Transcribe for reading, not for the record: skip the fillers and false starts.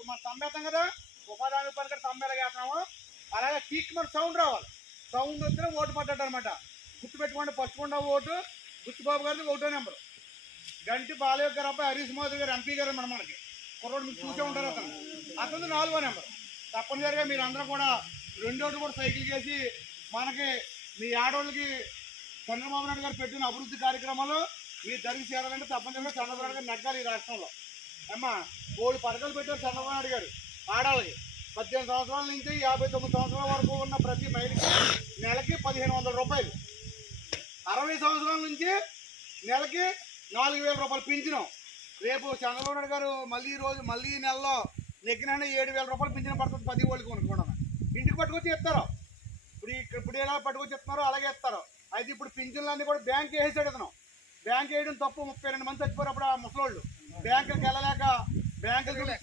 ఇప్పుడు మనం తమ్మేస్తాం కదా, ఉపాధి హామీ పథకం తమ్మేలాగా వేస్తాము. అలాగే టీక్ మన సౌండ్ రావాలి. సౌండ్ వస్తేనే ఓటు పడ్డాడు అనమాట. గుర్తుపెట్టుకోండి, పచ్చకుండా ఓటు గుర్తుబాబు గారిది 1వ నెంబర్. గంటి బాలయ్య గారు అబ్బాయి హరీష్ మోదీ గారు ఎంపీ గారు మనకి కుర్రోడు మీరు చూసే ఉంటారు. అతను 4వ నెంబర్. తప్పనిసరిగా మీరు అందరూ కూడా 2 ఓట్లు కూడా సైకిల్ చేసి మనకి మీ ఆడవాళ్ళకి చంద్రబాబు నాయుడు గారు పెట్టిన అభివృద్ధి కార్యక్రమాలు మీరు జరిగి చేరాలంటే తప్పనిసరిగా చంద్రబాబు నాయుడు గారు నెగ్గాలి ఈ రాష్ట్రంలో. అమ్మా 3 పథకాలు పెట్టారు చంద్రబాబు నాయుడు గారు ఆడవాళ్ళకి. 18 సంవత్సరాల నుంచి 59 సంవత్సరాల వరకు ఉన్న ప్రతి మహిళకి నెలకి 1500 రూపాయలు. 60 సంవత్సరాల నుంచి నెలకి 4000 రూపాయలు పింఛను. రేపు చంద్రబాబు నాయుడు గారు మళ్ళీ నెలలో నెగ్గిన 7000 రూపాయలు పింఛను పడుతుంది 10 ఓళ్ళకి కూడా. ఇంటికి పట్టుకొచ్చి ఇస్తారు. ఇప్పుడు ఎలా పట్టుకొచ్చి ఇస్తున్నారో అలాగే ఇస్తారు. అయితే ఇప్పుడు పింఛన్లన్నీ కూడా బ్యాంక్ వేసాడు అతను. బ్యాంక్ వేయడం తప్పు. 32 మంది చచ్చిపోయారు అప్పుడు ఆ ముసలోళ్ళు. బ్యాంకులకు వెళ్ళలేక బ్యాంకులకి